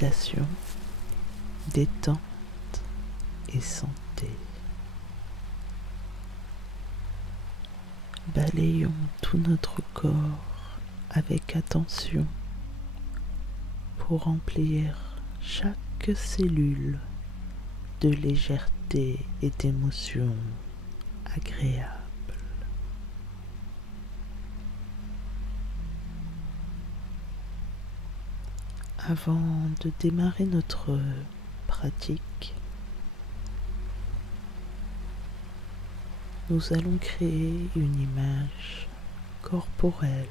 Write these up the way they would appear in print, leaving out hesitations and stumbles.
méditation, détente et santé. Balayons tout notre corps avec attention pour remplir chaque cellule de légèreté et d'émotions agréables. Avant de démarrer notre pratique, nous allons créer une image corporelle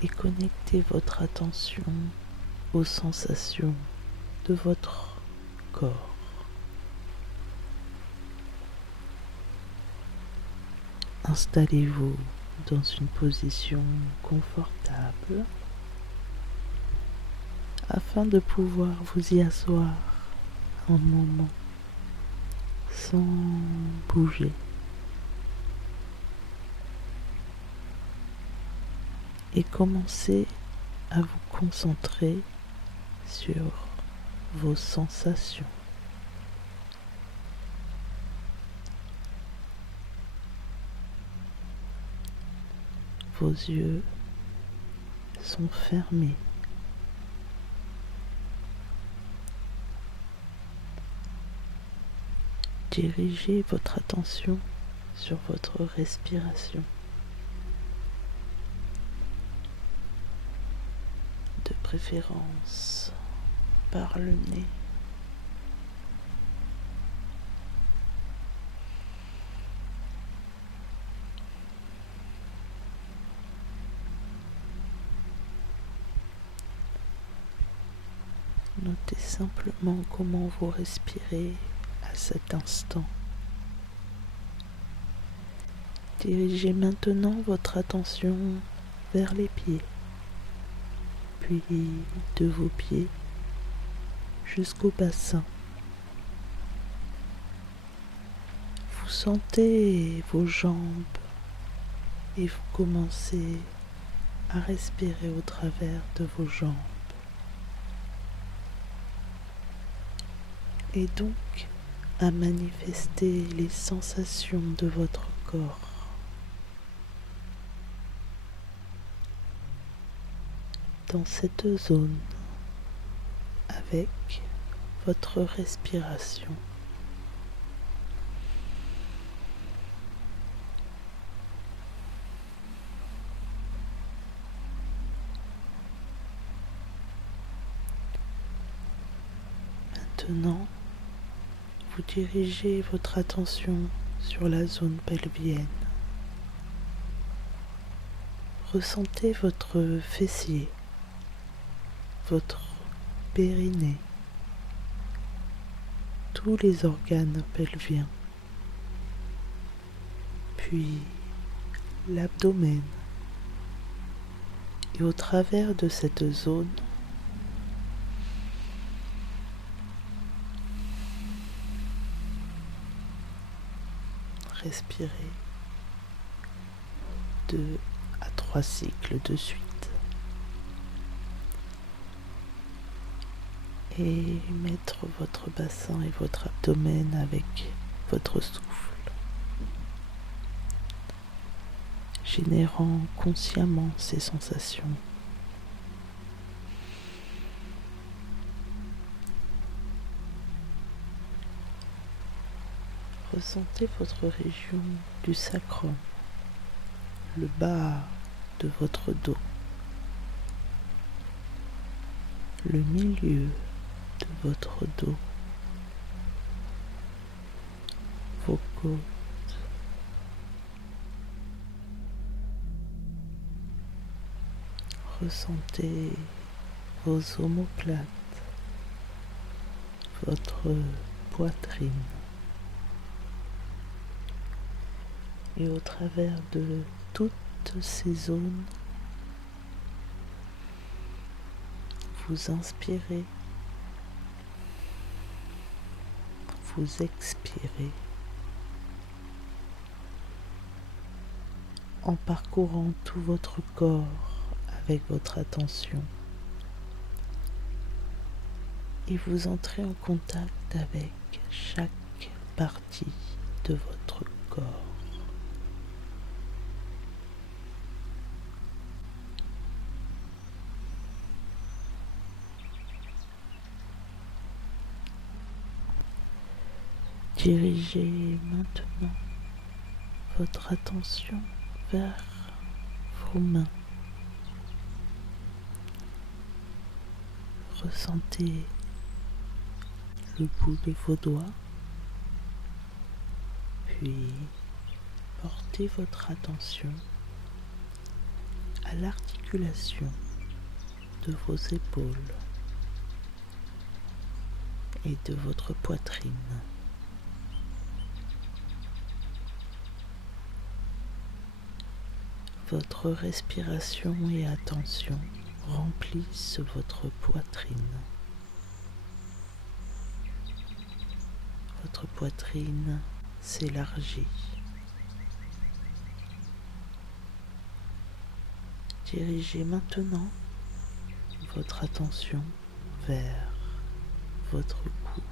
et connecter votre attention aux sensations de votre corps. Installez-vous dans une position confortable afin de pouvoir vous y asseoir un moment sans bouger. Et commencez à vous concentrer sur vos sensations. Vos yeux sont fermés. Dirigez votre attention sur votre respiration. De préférence par le nez. Notez simplement comment vous respirez à cet instant. Dirigez maintenant votre attention vers les pieds, puis de vos pieds jusqu'au bassin. Vous sentez vos jambes et vous commencez à respirer au travers de vos jambes. Et donc à manifester les sensations de votre corps. Dans cette zone, avec votre respiration. Maintenant, vous dirigez votre attention sur la zone pelvienne. Ressentez votre fessier, votre périnée, tous les organes pelviens, puis l'abdomen. Et au travers de cette zone, respirez 2 à 3 cycles de suite. Et mettre votre bassin et votre abdomen avec votre souffle, générant consciemment ces sensations. Ressentez votre région du sacrum, le bas de votre dos, le milieu de votre dos, vos côtes, ressentez vos omoplates, votre poitrine. Et au travers de toutes ces zones, vous inspirez, vous expirez en parcourant tout votre corps avec votre attention et vous entrez en contact avec chaque partie de votre corps. Dirigez maintenant votre attention vers vos mains. Ressentez le bout de vos doigts, puis portez votre attention à l'articulation de vos épaules et de votre poitrine. Votre respiration et attention remplissent votre poitrine. Votre poitrine s'élargit. Dirigez maintenant votre attention vers votre cou.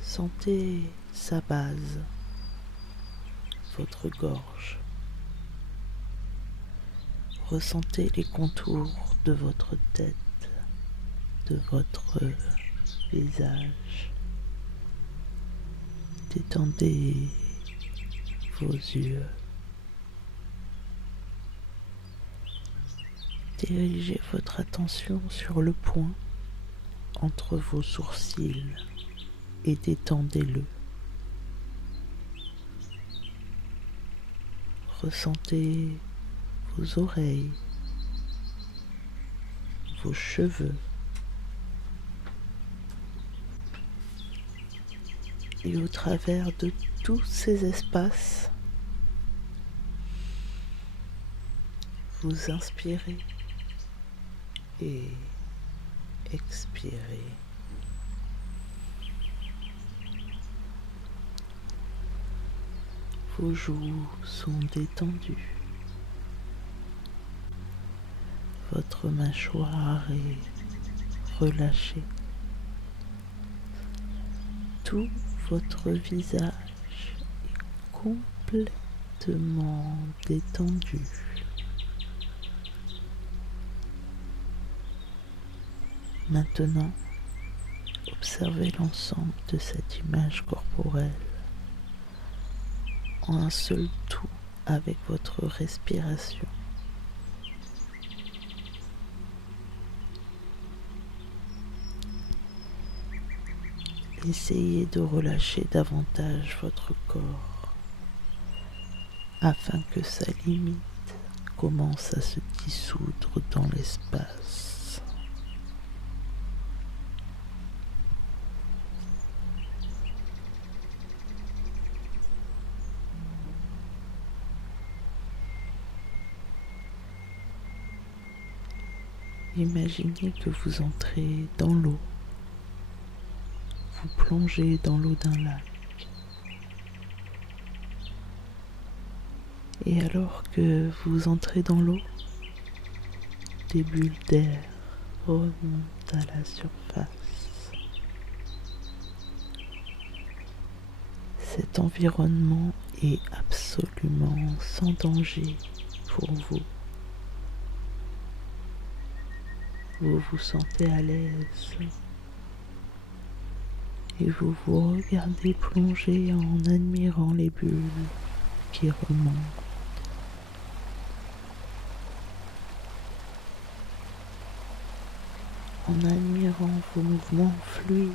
Sentez sa base, votre gorge. Ressentez les contours de votre tête, de votre visage. Détendez vos yeux. Dirigez votre attention sur le point entre vos sourcils et détendez-le. Ressentez vos oreilles, vos cheveux et au travers de tous ces espaces, vous inspirez et expirez. Vos joues sont détendues. Votre mâchoire est relâchée. Tout votre visage est complètement détendu. Maintenant, observez l'ensemble de cette image corporelle en un seul tout avec votre respiration. Essayez de relâcher davantage votre corps afin que sa limite commence à se dissoudre dans l'espace. Imaginez que vous entrez dans l'eau. Vous plongez dans l'eau d'un lac. Et alors que vous entrez dans l'eau, des bulles d'air remontent à la surface. Cet environnement est absolument sans danger pour vous. Vous vous sentez à l'aise et vous vous regardez plonger en admirant les bulles qui remontent. En admirant vos mouvements fluides,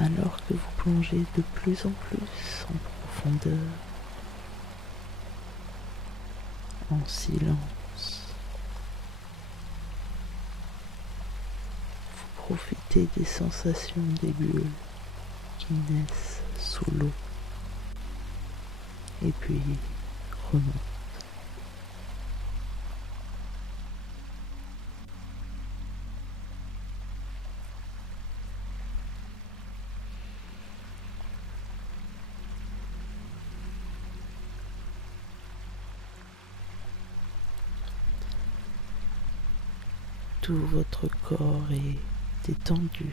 alors que vous plongez de plus en plus en profondeur, en silence. Vous profitez des sensations des bulles qui naissent sous l'eau et puis remontent. Tout votre corps est détendu.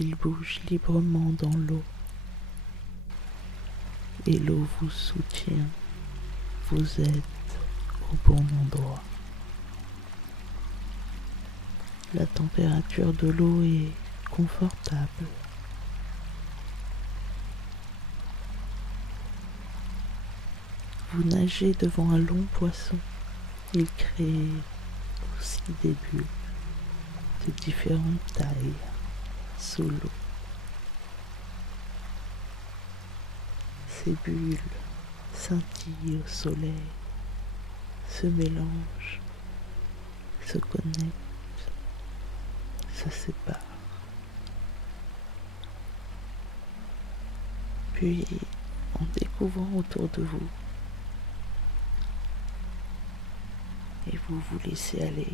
Il bouge librement dans l'eau et l'eau vous soutient. Vous êtes au bon endroit. La température de l'eau est confortable. Vous nagez devant un long poisson. Il crée aussi des bulles de différentes tailles sous l'eau. Ces bulles scintillent au soleil, se mélangent, se connectent, se séparent. Puis, en découvrant autour de vous, et vous vous laissez aller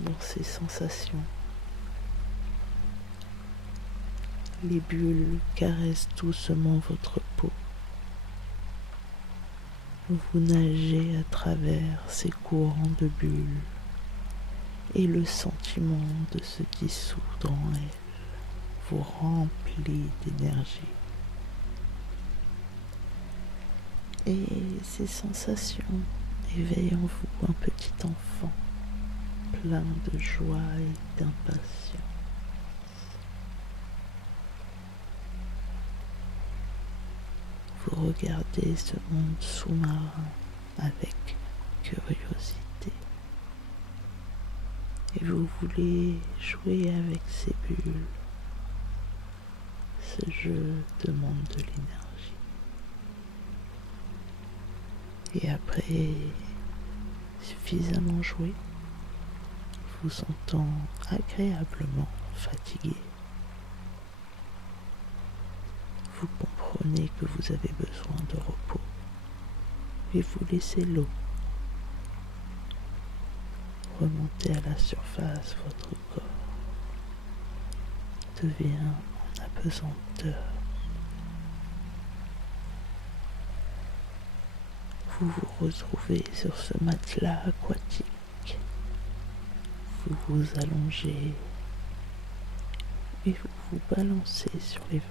dans ces sensations. Les bulles caressent doucement votre peau. Vous nagez à travers ces courants de bulles et le sentiment de se dissoudre en elles vous remplit d'énergie. Et ces sensations éveillent en vous un petit enfant plein de joie et d'impatience. Vous regardez ce monde sous-marin avec curiosité et vous voulez jouer avec ces bulles. Ce jeu demande de l'énergie. Et après suffisamment joué, vous sentant agréablement fatigué. Vous comprenez que vous avez besoin de repos et vous laissez l'eau remonter à la surface. Votre corps devient en apesanteur. Vous vous retrouvez sur ce matelas aquatique. Vous vous allongez et vous vous balancez sur les vagues.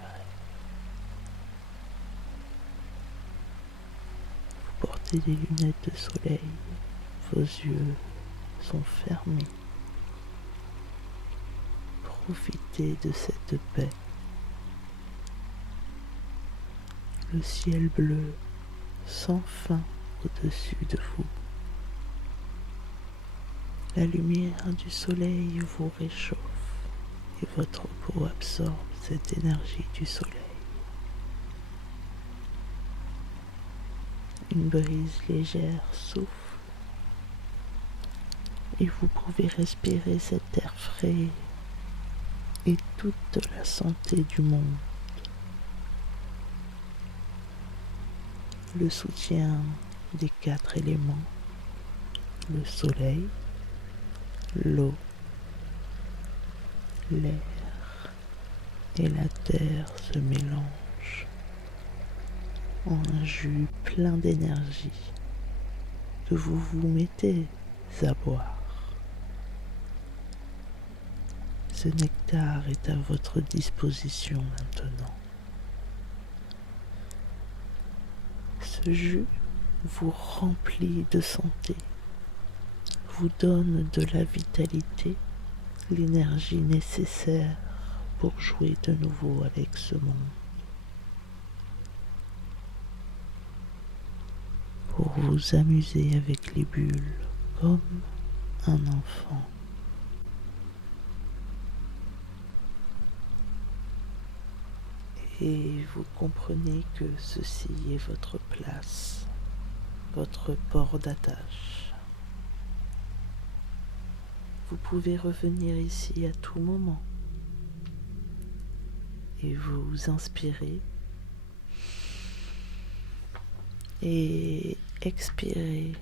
Vous portez des lunettes de soleil. Vos yeux sont fermés. Profitez de cette paix. Le ciel bleu sans fin au-dessus de vous. La lumière du soleil vous réchauffe et votre peau absorbe cette énergie du soleil. Une brise légère souffle et vous pouvez respirer cet air frais et toute la santé du monde. Le soutien des 4 éléments, le soleil, l'eau, l'air et la terre se mélangent en un jus plein d'énergie que vous vous mettez à boire. Ce nectar est à votre disposition maintenant. Ce jus vous remplit de santé, vous donne de la vitalité, l'énergie nécessaire pour jouer de nouveau avec ce monde, pour vous amuser avec les bulles comme un enfant. Et vous comprenez que ceci est votre place, votre port d'attache. Vous pouvez revenir ici à tout moment et vous inspirer et expirer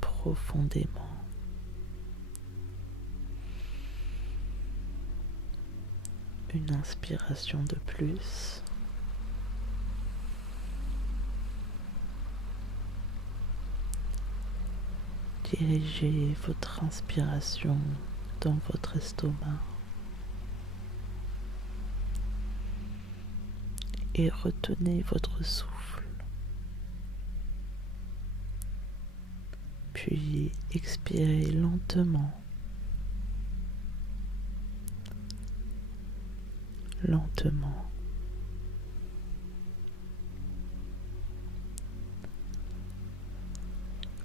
profondément. Une inspiration de plus. Dirigez votre inspiration dans votre estomac et retenez votre souffle. Puis expirez lentement, lentement.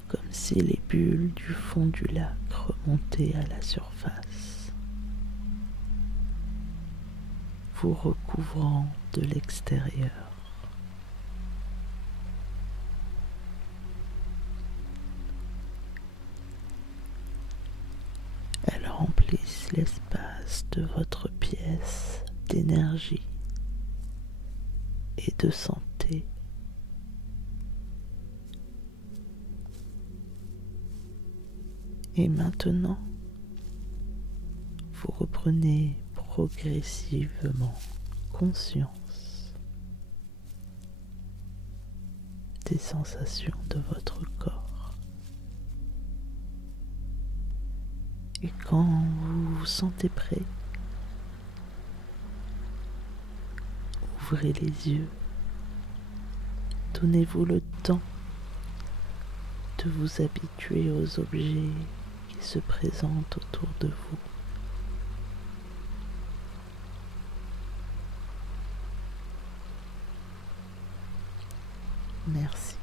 Comme si les bulles du fond du lac remontaient à la surface, vous recouvrant de l'extérieur. Elles remplissent l'espace de votre pièce d'énergie et de santé. Et maintenant, vous reprenez progressivement conscience des sensations de votre corps. Et quand vous vous sentez prêt, ouvrez les yeux. Donnez-vous le temps de vous habituer aux objets qui se présentent autour de vous. Merci.